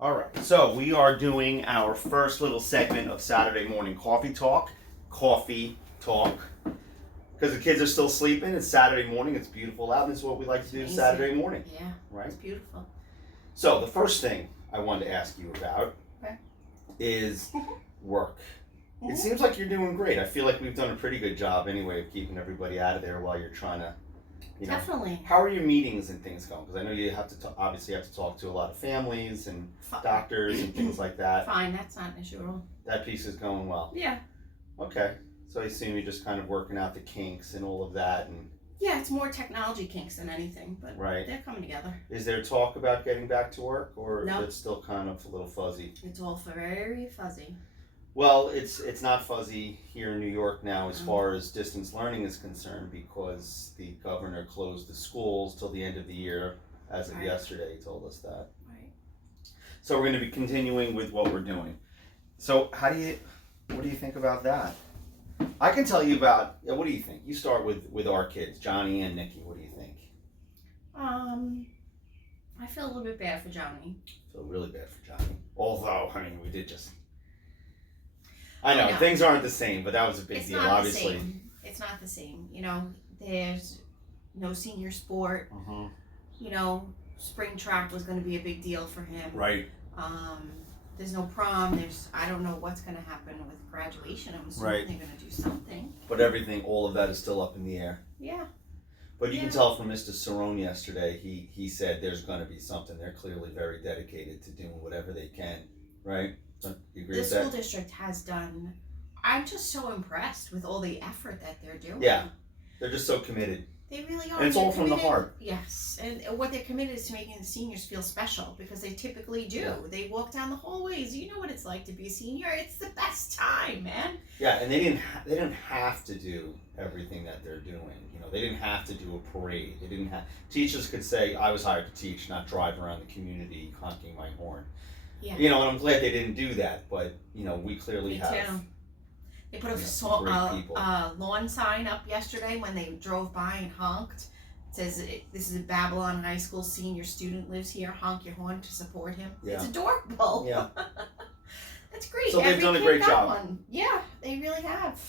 All right, so we are doing our first little segment of Saturday morning coffee talk, CawFee Talk, because the kids are still sleeping. It's Saturday morning. It's beautiful out, and it's what we like to do Saturday morning. Yeah, right. It's beautiful. So the first thing I wanted to ask you about is work. It seems like you're doing great. I feel like we've done a pretty good job anyway of keeping everybody out of there while you're trying to. Definitely. How are your meetings and things going? Because I know you have to obviously have to talk to a lot of families and doctors and things like that. Fine, that's not an issue at all. That piece is going well. Yeah. Okay, so I assume you're just kind of working out the kinks and all of that, and yeah, it's more technology kinks than anything, but right. They're coming together. Is there talk about getting back to work, or no. It's still kind of a little fuzzy? It's all very fuzzy. Well, it's not fuzzy here in New York now as far as distance learning is concerned, because the governor closed the schools till the end of the year. As of yesterday, he told us that. Right. So we're going to be continuing with what we're doing. So what do you think about that? I can tell you about, what do you think? You start with our kids, Johnny and Nicky. What do you think? I feel a little bit bad for Johnny. I feel really bad for Johnny. Although, I mean, we did just... I know, things aren't the same, but that was a big deal, obviously. It's not the same. You know, there's no senior sport. Mm-hmm. You know, spring track was going to be a big deal for him. Right. There's no prom. I don't know what's going to happen with graduation. I'm assuming they're going to do something. But all of that is still up in the air. Yeah. But you can tell from Mr. Cerrone yesterday, he said there's going to be something. They're clearly very dedicated to doing whatever they can, right? So you agree with that? The school district has done, I'm just so impressed with all the effort that they're doing. Yeah. They're just so committed. They really are. And it's all from the heart. Yes. And what they're committed is to making the seniors feel special, because they typically do. Yeah. They walk down the hallways. You know what it's like to be a senior. It's the best time, man. Yeah, and they didn't have to do everything that they're doing. You know, they didn't have to do a parade. They didn't have... Teachers could say, I was hired to teach, not drive around the community honking my horn. Yeah. You know, and I'm glad they didn't do that, but, you know, we clearly have... Too. They put a lawn sign up yesterday when they drove by and honked. It says, this is a Babylon High School senior student lives here. Honk your horn to support him. Yeah. It's adorable. Yeah. That's great. So they've done a great job. One. Yeah, they really have.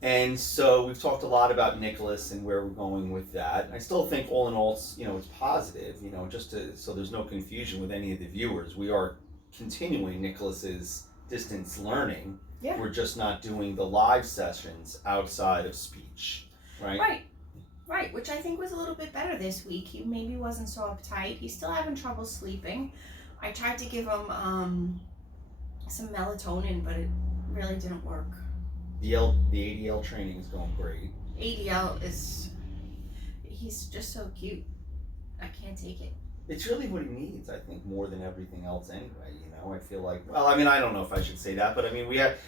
And so we've talked a lot about Nicholas and where we're going with that. I still think all in all, it's positive, just so there's no confusion with any of the viewers. We are continuing Nicholas's distance learning. Yeah. We're just not doing the live sessions outside of speech, right? Right, which I think was a little bit better this week. He maybe wasn't so uptight. He's still having trouble sleeping. I tried to give him some melatonin, but it really didn't work. The ADL training is going great. ADL he's just so cute. I can't take it. It's really what he needs, I think, more than everything else anyway, I feel like, well, I mean, I don't know if I should say that, but I mean, we have,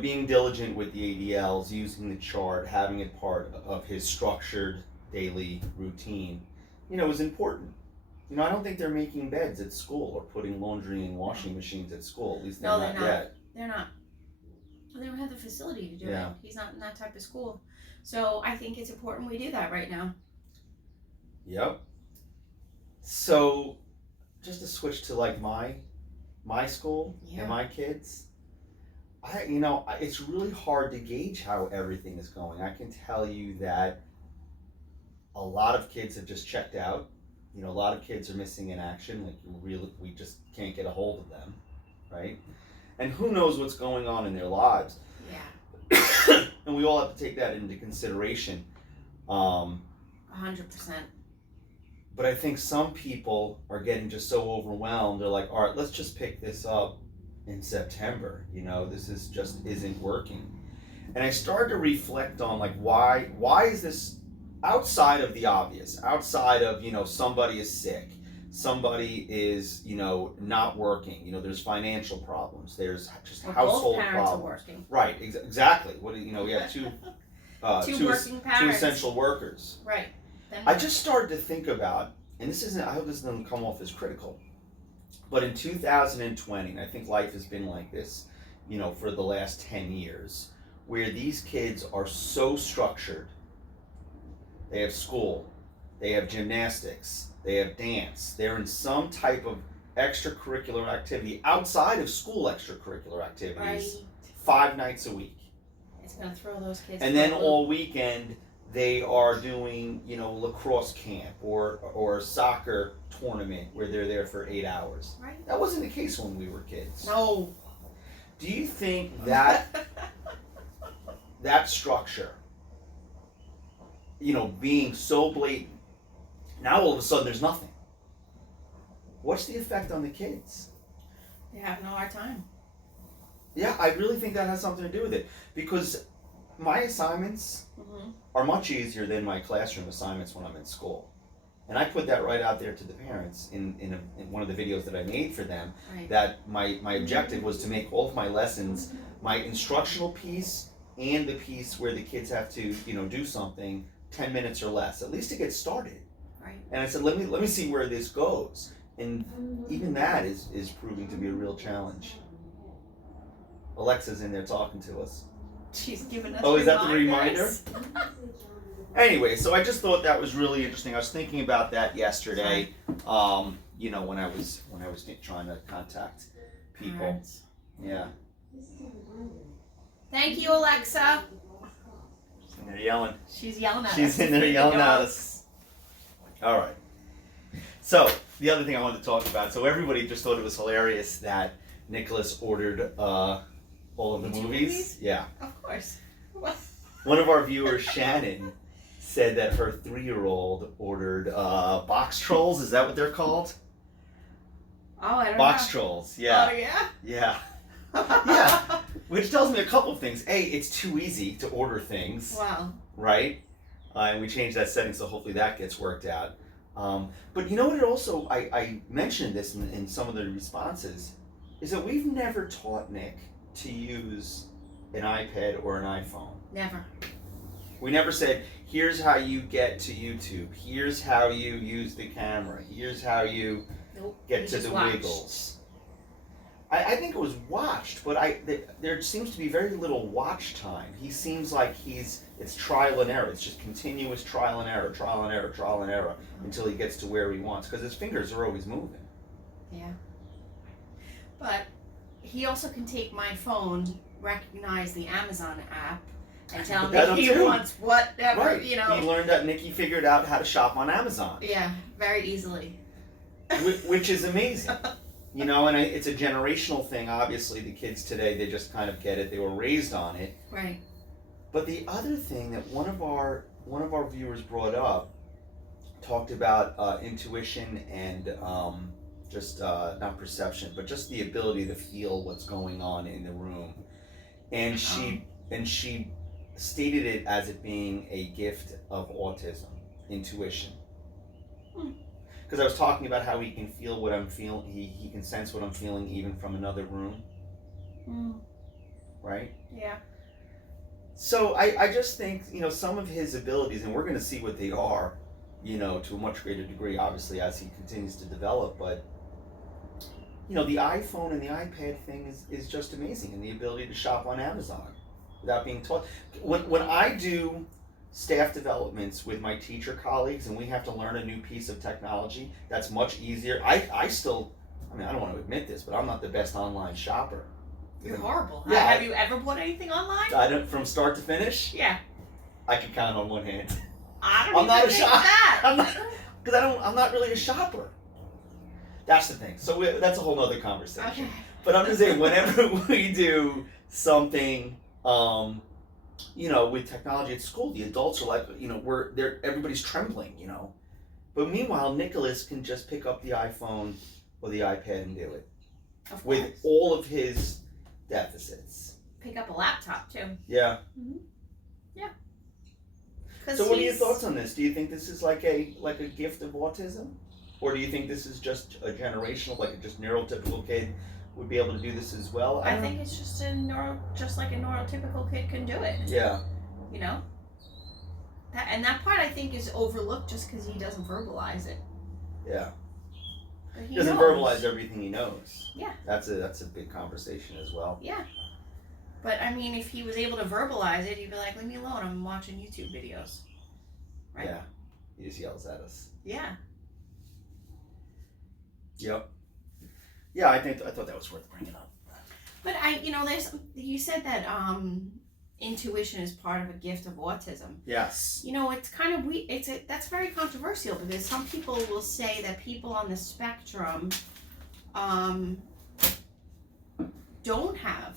being diligent with the ADLs, using the chart, having it part of his structured daily routine, is important. I don't think they're making beds at school or putting laundry in washing machines at school, at least they're not yet. They're not. Well, they don't have the facility to do it. He's not in that type of school. So I think it's important we do that right now. Yep. So, just to switch to like my school and my kids, it's really hard to gauge how everything is going. I can tell you that a lot of kids have just checked out. A lot of kids are missing in action. Like we just can't get a hold of them, right? And who knows what's going on in their lives. Yeah. And we all have to take that into consideration. 100%. But I think some people are getting just so overwhelmed. They're like, all right, let's just pick this up in September. This isn't working. And I started to reflect on like, why is this outside of the obvious, outside of, somebody is sick. Somebody is, not working. There's financial problems. There's just household both parents problems. Are working. Right, exactly. We have two working parents. Two essential workers. Right. I just started to think about, and I hope this doesn't come off as critical, but in 2020, and I think life has been like this, for the last 10 years, where these kids are so structured. They have school, they have gymnastics, they have dance, they're in some type of extracurricular activity outside of school extracurricular activities Right. 5 nights a week. It's gonna throw those kids. And then all weekend they are doing, lacrosse camp or soccer tournament where they're there for 8 hours. Right. That wasn't the case when we were kids. No. Do you think that that structure, being so blatant, now all of a sudden there's nothing? What's the effect on the kids? They have no hard time. Yeah, I really think that has something to do with it, because my assignments are much easier than my classroom assignments when I'm in school. And I put that right out there to the parents in one of the videos that I made for them, right. that my objective was to make all of my lessons, my instructional piece and the piece where the kids have to, do something, 10 minutes or less, at least to get started. Right. And I said, let me see where this goes. And even that is proving to be a real challenge. Alexa's in there talking to us. She's giving us. Oh, is that the reminders. reminder? Anyway, so I just thought that was really interesting. I was thinking about that yesterday. When I was trying to contact people. Parents. Yeah. Thank you, Alexa. She's in there yelling. She's yelling at us. She's in there yelling at us. All right. So the other thing I wanted to talk about. So everybody just thought it was hilarious that Nicholas ordered all of the movies. Yeah. Of course. One of our viewers, Shannon, said that her 3-year-old ordered box trolls. Is that what they're called? Oh, I don't know. Box trolls. Yeah. Oh yeah. Yeah. Yeah. Which tells me a couple of things. A, it's too easy to order things. Wow. Right? And we changed that setting, so hopefully that gets worked out. But you know what? It also, I mentioned this in some of the responses, is that we've never taught Nick to use an iPad or an iPhone. Never. We never said, here's how you get to YouTube. Here's how you use the camera. Here's how you get to the wiggles. I think it was watched, but there seems to be very little watch time. He seems like it's trial and error. It's just continuous trial and error until he gets to where he wants, because his fingers are always moving. Yeah. But he also can take my phone, recognize the Amazon app, and tell me he wants whatever, Right. He learned that Nicky figured out how to shop on Amazon. Yeah, very easily. Which is amazing. And it's a generational thing. Obviously, the kids today, they just kind of get it. They were raised on it. Right. But the other thing that one of our viewers brought up, talked about intuition and just not perception, but just the ability to feel what's going on in the room. And she stated it as it being a gift of autism, intuition. Because I was talking about how he can feel what I'm feeling, he can sense what I'm feeling even from another room. Right? Yeah. So I just think, some of his abilities, and we're going to see what they are, to a much greater degree, obviously, as he continues to develop, but, the iPhone and the iPad thing is just amazing, and the ability to shop on Amazon without being taught. When I do staff developments with my teacher colleagues and we have to learn a new piece of technology, that's much easier. I don't want to admit this, but I'm not the best online shopper. You're horrible. Yeah, have you ever bought anything online? From start to finish? Yeah. I can count on one hand. I'm not a shopper. I'm not really a shopper. That's the thing. So that's a whole other conversation. Okay. But I'm just saying, whenever we do something, with technology at school, the adults are like, everybody's trembling, But meanwhile, Nicholas can just pick up the iPhone or the iPad and do it. Of course. With all of his deficits. Pick up a laptop too. Yeah. Mm-hmm. Yeah. So what are your thoughts on this? Do you think this is like a gift of autism? Or do you think this is just a generational, like a just neurotypical kid would be able to do this as well? I think it's just just like a neurotypical kid can do it. Yeah. That part I think is overlooked just because he doesn't verbalize it. Yeah. He doesn't verbalize everything he knows. Yeah. That's a big conversation as well. Yeah. But if he was able to verbalize it, he'd be like, leave me alone, I'm watching YouTube videos. Right? Yeah. He just yells at us. Yeah. Yep. Yeah, I thought that was worth bringing up. But you said that intuition is part of a gift of autism. Yes. It's kind of that's very controversial, because some people will say that people on the spectrum don't have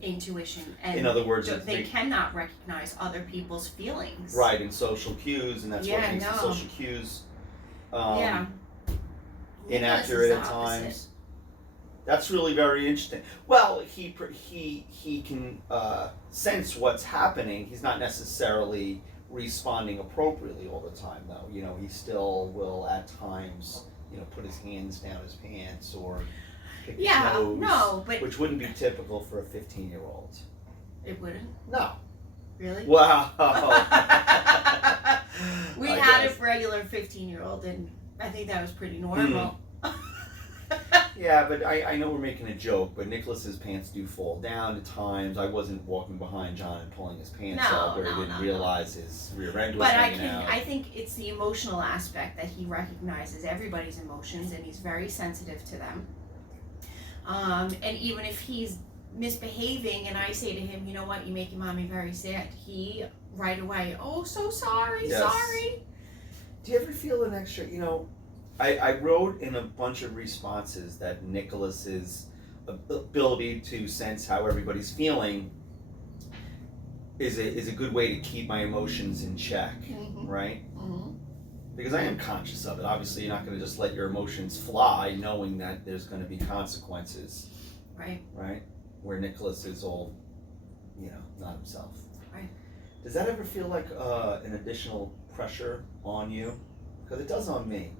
intuition, and in other words, they cannot recognize other people's feelings. Right, in social cues, and that's what makes the social cues inaccurate at times. That's really very interesting. Well, he can sense what's happening. He's not necessarily responding appropriately all the time, though. He still will at times, put his hands down his pants or pick his nose, no, but which wouldn't be typical for a 15-year-old. It wouldn't? No. Really? Wow. We had a regular 15-year-old, and I think that was pretty normal. Yeah, but I know we're making a joke, but Nicholas's pants do fall down at times. I wasn't walking behind John and pulling his pants up, or he didn't realize his rear end was hanging out. I think it's the emotional aspect that he recognizes everybody's emotions, and he's very sensitive to them. And even if he's misbehaving and I say to him, you know what, you're making mommy very sad, he right away, oh, so sorry, sorry. Do you ever feel an extra, I wrote in a bunch of responses that Nicholas's ability to sense how everybody's feeling is a good way to keep my emotions in check, right? Because I am conscious of it. Obviously, you're not going to just let your emotions fly knowing that there's going to be consequences. Right. Right? Where Nicholas is all, not himself. Right. Does that ever feel like an additional pressure on you? Because it does on me.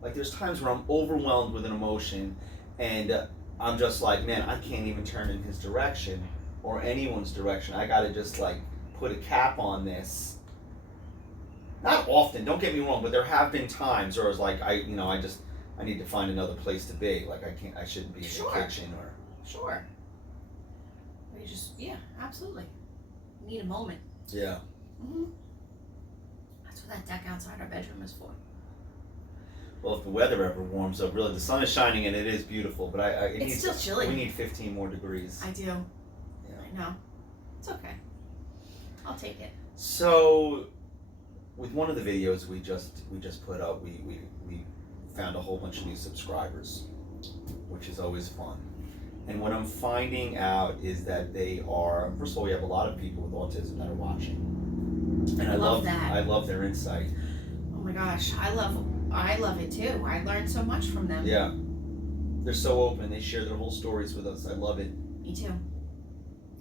Like, there's times where I'm overwhelmed with an emotion and I'm just like, man, I can't even turn in his direction or anyone's direction. I got to just put a cap on this. Not often, don't get me wrong, but there have been times where I was like, I need to find another place to be. Like, I shouldn't be in the kitchen or. Sure. You just, absolutely. You need a moment. Yeah. That's what that deck outside our bedroom is for. Well, if the weather ever warms up, really, the sun is shining and it is beautiful, but it's still chilly. We need 15 more degrees. I do. Yeah. I know. It's okay. I'll take it. So, with one of the videos we just put up, we found a whole bunch of new subscribers, which is always fun. And what I'm finding out is that they are, first of all, we have a lot of people with autism that are watching. And I love that. I love their insight. Oh my gosh, I love it too. I learned so much from them. Yeah. They're so open. They share their whole stories with us. I love it. Me too.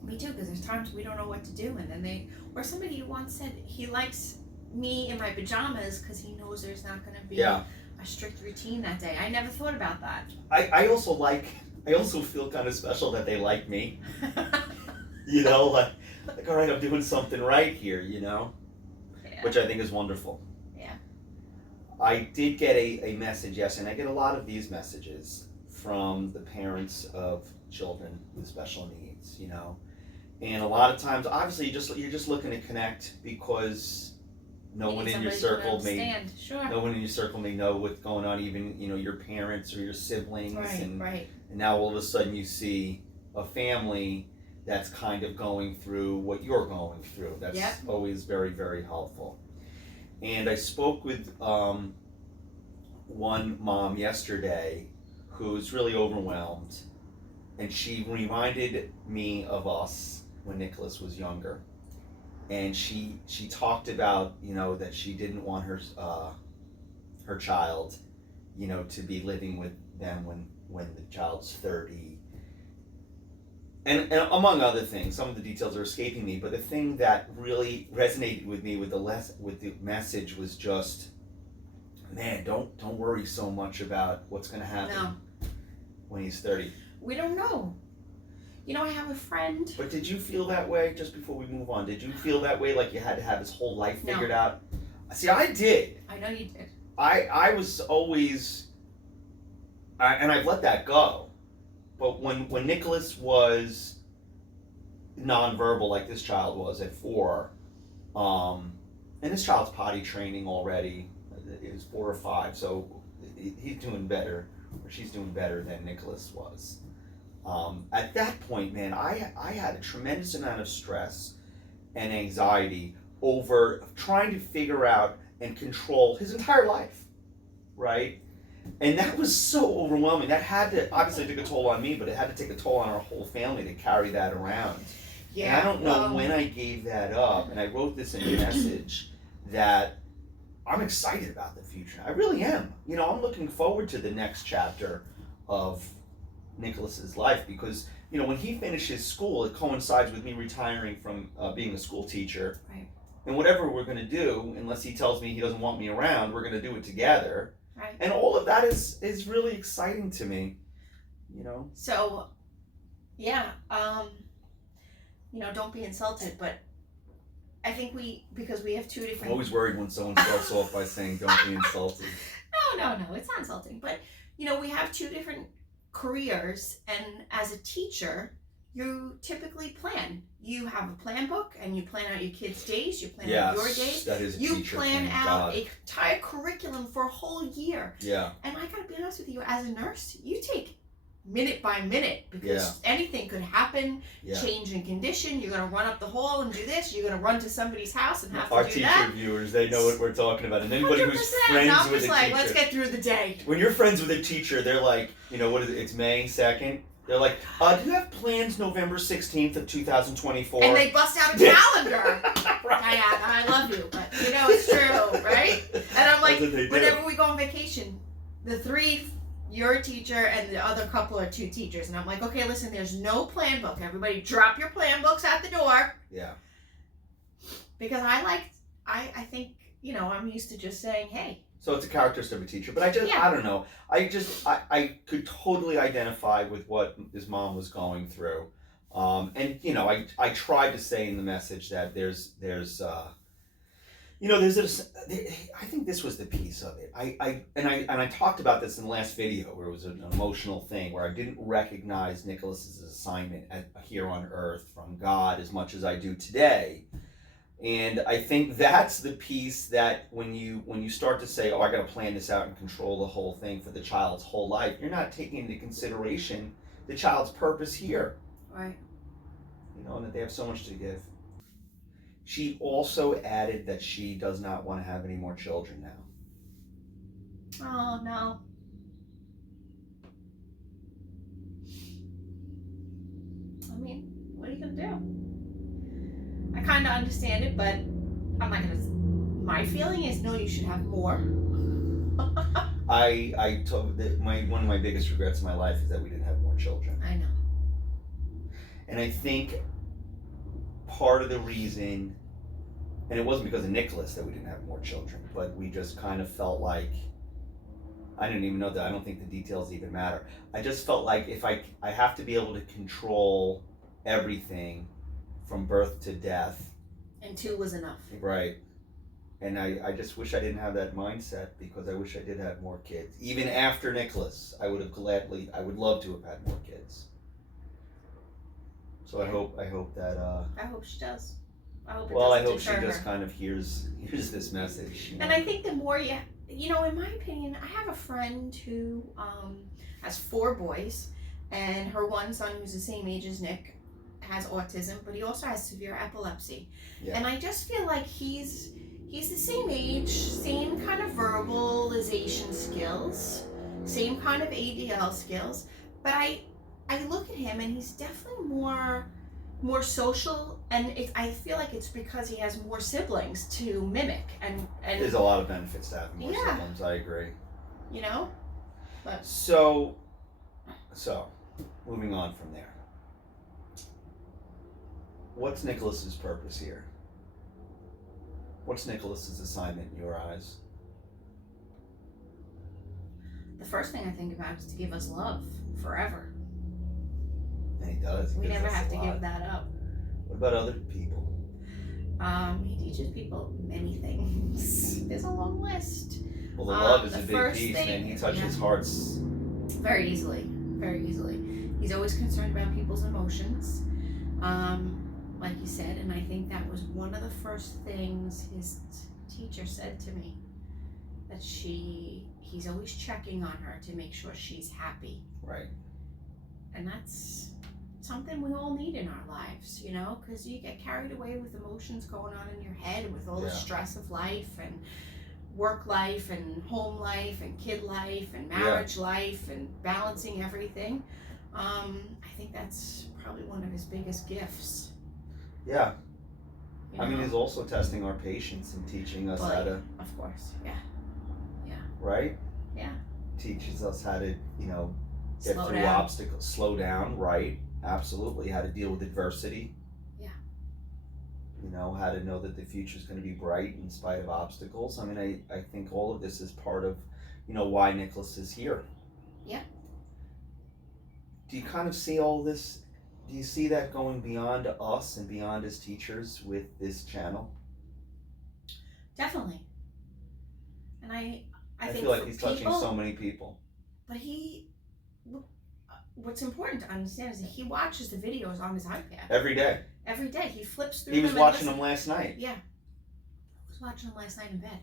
Me too, because there's times we don't know what to do, and then or somebody once said he likes me in my pajamas because he knows there's not going to be a strict routine that day. I never thought about that. I also feel kind of special that they like me. Like, all right, I'm doing something right here, which I think is wonderful. Yeah. I did get a message yesterday, and I get a lot of these messages from the parents of children with special needs, and a lot of times, obviously, you're just looking to connect because no one in your circle may know what's going on, even your parents or your siblings, right. And now all of a sudden you see a family that's kind of going through what you're going through. That's always very, very helpful. And I spoke with one mom yesterday who's really overwhelmed, and she reminded me of us when Nicholas was younger. And she talked about, that she didn't want her child, to be living with them when the child's 30. And among other things, some of the details are escaping me, but the thing that really resonated with me with the message was just, man, don't worry so much about what's going to happen when he's 30. We don't know. I have a friend. But did you feel that way, just before we move on? Did you feel that way, like you had to have his whole life figured out? See, I did. I know you did. I was always, and I've let that go. But when Nicholas was nonverbal, like this child was at 4, and this child's potty training already, is 4 or 5, so he's doing better or she's doing better than Nicholas was. At that point, man, I had a tremendous amount of stress and anxiety over trying to figure out and control his entire life, right? And that was so overwhelming. That had to obviously take a toll on me, but it had to take a toll on our whole family to carry that around. Yeah. And I don't know when I gave that up, and I wrote this in a message that I'm excited about the future. I really am. You know, I'm looking forward to the next chapter of Nicholas's life, because you know when he finishes school, it coincides with me retiring from being a school teacher. Right. And whatever we're going to do, unless he tells me he doesn't want me around, we're going to do it together. Right. And all of that is really exciting to me. You know. So, yeah. You know, don't be insulted, but I think because we have two different. I'm always worried when someone starts off by saying "don't be insulted." No, it's not insulting. But you know, we have two different careers, and as a teacher, you typically plan. You have a plan book, and you plan out your kids' days. You plan out your days. That is a you teacher plan thing. out an entire curriculum for a whole year. Yeah. And I gotta be honest with you, as a nurse, you take minute by minute, because anything could happen, change in condition. You're going to run up the hall and do this. You're going to run to somebody's house and have to do that. Our teacher viewers, they know what we're talking about. And anybody 100%. who's friends with a teacher. Let's get through the day. When you're friends with a teacher, they're like, you know, what is it? It's May 2nd. They're like, do you have plans November 16th of 2024? And they bust out a calendar. Right. Diana, I love you, but you know it's true, right? And I'm like, whenever we go on vacation, the three... You're a teacher, and the other couple are two teachers. And I'm like, okay, listen, there's no plan book. Everybody drop your plan books at the door. Yeah. Because I think, you know, I'm used to just saying, hey. So it's a characteristic of a teacher. But I don't know. I could totally identify with what his mom was going through. And, you know, I tried to say in the message that there's you know, I think this was the piece of it. I talked about this in the last video, where it was an emotional thing, where I didn't recognize Nicholas's assignment here on Earth from God as much as I do today. And I think that's the piece that when you start to say, oh, I got to plan this out and control the whole thing for the child's whole life, you're not taking into consideration the child's purpose here. Right. You know, and that they have so much to give. She also added that she does not want to have any more children now. Oh, no. I mean, what are you going to do? I kind of understand it, but I'm not going to... My feeling is, no, you should have more. I told that one of my biggest regrets in my life is that we didn't have more children. I know. And I think part of the reason, and it wasn't because of Nicholas that we didn't have more children, but we just kind of felt like, I didn't even know that, I don't think the details even matter. I just felt like if I have to be able to control everything from birth to death. And 2 was enough. Right. And I just wish I didn't have that mindset, because I wish I did have more kids. Even after Nicholas, I would love to have had more kids. So I hope that. I hope she does. I hope. I hope she just kind of hears this message. You know? And I think the more you know, in my opinion, I have a friend who has 4 boys, and her one son, who's the same age as Nick, has autism, but he also has severe epilepsy. Yeah. And I just feel like he's the same age, same kind of verbalization skills, same kind of ADL skills, but I look at him and he's definitely more social, and I feel like it's because he has more siblings to mimic, and there's a lot of benefits to having more siblings. I agree. You know, but so moving on from there, what's Nicholas's purpose here? What's Nicholas's assignment in your eyes? The first thing I think about is to give us love forever. And he does. We never have to give that up. What about other people? He teaches people many things. There's a long list. Well, the love is a big piece, and he touches hearts. Very easily. Very easily. He's always concerned about people's emotions. Like you said, and I think that was one of the first things his teacher said to me, that he's always checking on her to make sure she's happy. Right. And that's something we all need in our lives, you know, because you get carried away with emotions going on in your head with all the stress of life and work life and home life and kid life and marriage life and balancing everything. I think that's probably one of his biggest gifts. Yeah. You know? I mean, he's also testing our patience and teaching us how to... Of course, yeah. Right? Yeah. Teaches us how to, you know, get Slow through down. obstacles. Slow down, right? Absolutely. How to deal with adversity. Yeah. You know, how to know that the future is going to be bright in spite of obstacles. I mean, I think all of this is part of, you know, why Nicholas is here. Yeah. Do you kind of see all this? Do you see that going beyond us and beyond as teachers with this channel? Definitely. And I think feel like he's touching so many people. But what's important to understand is that he watches the videos on his iPad. Every day. Every day. He flips through them. He was watching them last night. Yeah. I was watching them last night in bed.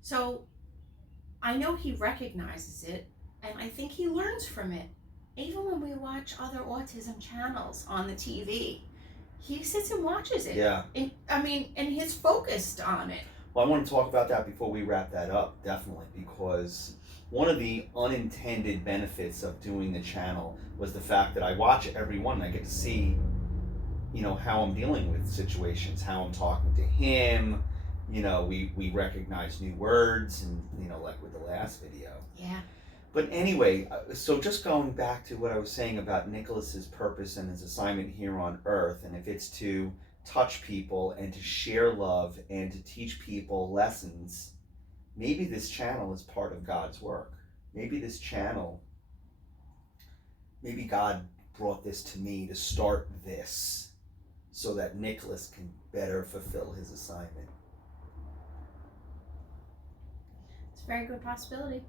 So I know he recognizes it, and I think he learns from it. Even when we watch other autism channels on the TV, he sits and watches it. Yeah. And he's focused on it. Well, I want to talk about that before we wrap that up, definitely, because one of the unintended benefits of doing the channel was the fact that I watch every one and I get to see, you know, how I'm dealing with situations, how I'm talking to him. You know, we recognize new words, and, you know, like with the last video. Yeah. But anyway, so just going back to what I was saying about Nicholas's purpose and his assignment here on Earth, and if it's to touch people and to share love and to teach people lessons, maybe this channel is part of God's work. Maybe this channel, maybe God brought this to me to start this so that Nicholas can better fulfill his assignment. It's a very good possibility.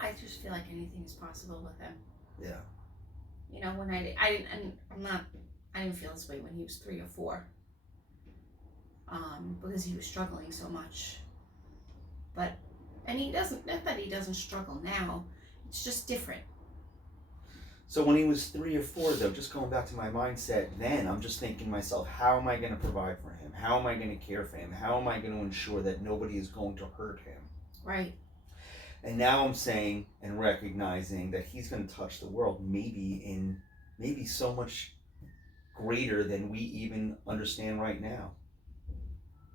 I just feel like anything is possible with him. Yeah. You know, when I didn't feel this way when he was 3 or 4, because he was struggling so much. And he doesn't. Not that he doesn't struggle now. It's just different. So when he was 3 or 4, though, just going back to my mindset, then I'm just thinking to myself, how am I going to provide for him? How am I going to care for him? How am I going to ensure that nobody is going to hurt him? Right. And now I'm saying and recognizing that he's going to touch the world, maybe so much greater than we even understand right now.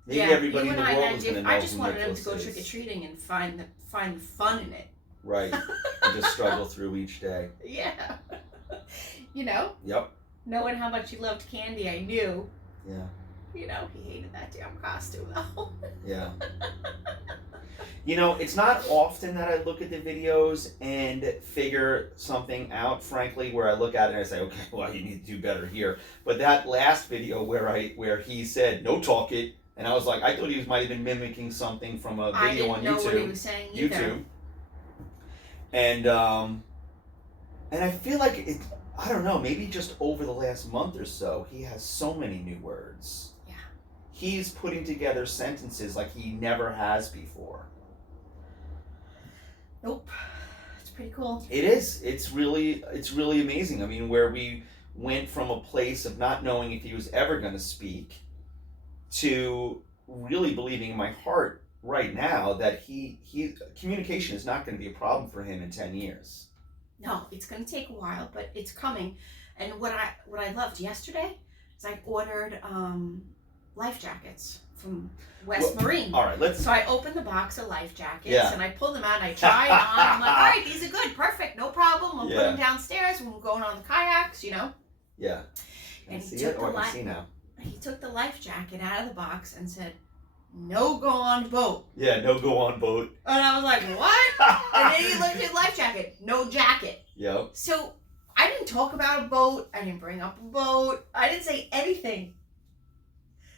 Maybe everybody in the world is going to know. I just wanted him to go trick or treating and find the fun in it. Right. And just struggle through each day. Yeah. You know. Yep. Knowing how much he loved candy, I knew. Yeah. You know, he hated that damn costume though. Yeah. You know, it's not often that I look at the videos and figure something out, frankly, where I look at it and I say, okay, well, you need to do better here. But that last video where he said, no talk it, and I was like, I thought he might have been mimicking something from a video on YouTube. I didn't know what he was saying either. YouTube. And I feel like it, I don't know, maybe just over the last month or so, he has so many new words. Yeah. He's putting together sentences like he never has before. Nope. It's pretty cool. It is. It's really amazing. I mean, where we went from a place of not knowing if he was ever going to speak to really believing in my heart right now that he communication is not going to be a problem for him in 10 years. No, it's going to take a while, but it's coming. And what I loved yesterday is I ordered life jackets from West Marine. All right, So I opened the box of life jackets and I pulled them out and I tried on. I'm like, all right, these are good, perfect, no problem. We'll put them downstairs when we're going on the kayaks, you know. Yeah. And he took he took the life jacket out of the box and said, no go on boat. Yeah, no go on boat. And I was like, what? And then he looked at his life jacket, no jacket. Yep. So I didn't talk about a boat. I didn't bring up a boat. I didn't say anything.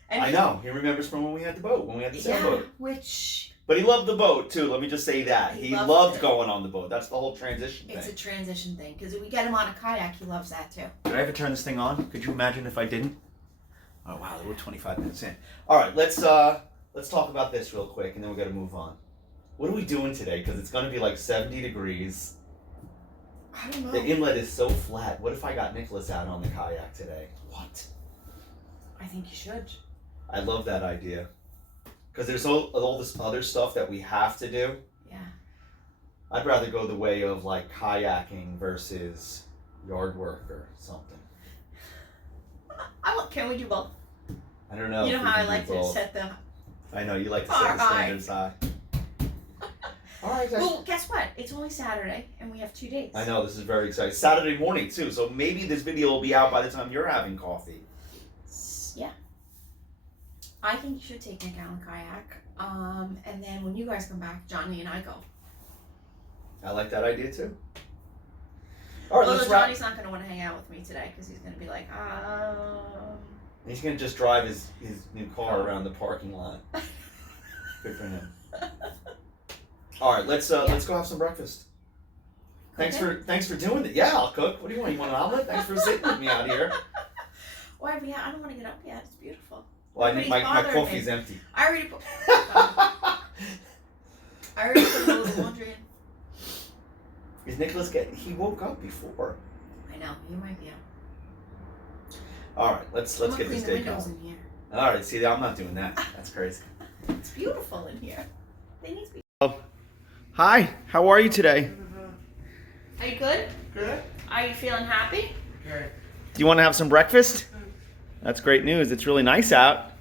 And I know. He remembers from when we had the boat, when we had the sailboat. Which... But he loved the boat, too. Let me just say that. He loved going on the boat. That's the whole transition thing. It's a transition thing. Because if we get him on a kayak, he loves that, too. Did I ever turn this thing on? Could you imagine if I didn't? Oh, wow. We're 25 minutes in. All right. Let's talk about this real quick, and then we got to move on. What are we doing today? Because it's going to be like 70 degrees. I don't know. The inlet is so flat. What if I got Nicholas out on the kayak today? What? I think you should. I love that idea. Because there's all this other stuff that we have to do. Yeah. I'd rather go the way of like kayaking versus yard work or something. Can we do both? I don't know. You know how I like to set the... I know, you like to set the standards high. All right, guys. Well, guess what? It's only Saturday, and we have 2 days. I know, this is very exciting. Saturday morning, too, so maybe this video will be out by the time you're having coffee. Yeah. I think you should take Nick out on kayak. And then when you guys come back, Johnny and I go. I like that idea, too. All right, Although let's Johnny's not going to want to hang out with me today, because he's going to be like, He's going to just drive his new car around the parking lot. Good for him. All right, let's go have some breakfast. Thanks for doing it. Yeah, I'll cook. What do you want? You want an omelet? Thanks for sitting with me out here. Why? I don't want to get up yet. It's beautiful. Well, I need my coffee's empty. I already put a load of laundry in. Is Nicholas he woke up before? I know, he might be out. All right, let's get this day going. In here. All right, see, I'm not doing that. That's crazy. It's beautiful in here. They need to be. Oh, hi. How are you today? Are you good? Good. Are you feeling happy? Good. Do you want to have some breakfast? That's great news. It's really nice out.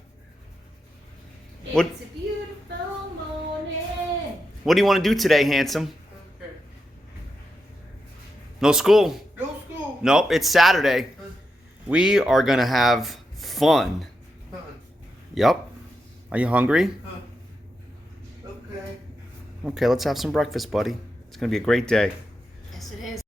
It's a beautiful morning. What do you want to do today, handsome? Okay. No school. No school. Nope, it's Saturday. We are going to have fun. Yep. Are you hungry? Okay. Okay, let's have some breakfast, buddy. It's going to be a great day. Yes, it is.